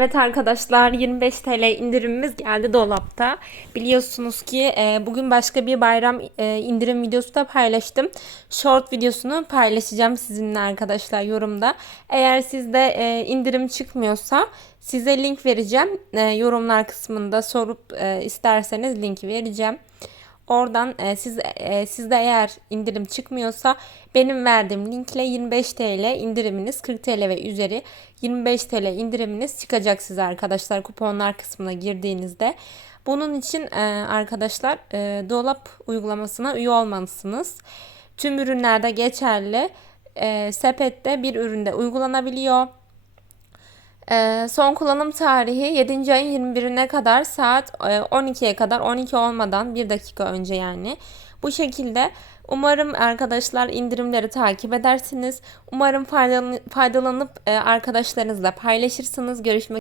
Evet arkadaşlar 25 TL indirimimiz geldi dolapta. Biliyorsunuz ki e, bugün başka bir bayram e, indirim videosu da paylaştım. Short videosunu paylaşacağım sizinle arkadaşlar yorumda. Eğer sizde e, indirim çıkmıyorsa size link vereceğim. Yorumlar kısmında sorup isterseniz linki vereceğim. Oradan e, siz e, sizde eğer indirim çıkmıyorsa benim verdiğim linkle 25 TL indiriminiz 40 TL ve üzeri 25 TL indiriminiz çıkacak size arkadaşlar kuponlar kısmına girdiğinizde. Bunun için e, arkadaşlar e, dolap uygulamasına üye olmalısınız. Tüm ürünlerde geçerli. E, sepette bir üründe uygulanabiliyor. Ee, son kullanım tarihi 7. ayın 21'ine kadar saat e, 12'ye kadar 12 olmadan 1 dakika önce yani. Bu şekilde umarım arkadaşlar indirimleri takip edersiniz. Umarım faydalan- faydalanıp e, arkadaşlarınızla paylaşırsınız. Görüşmek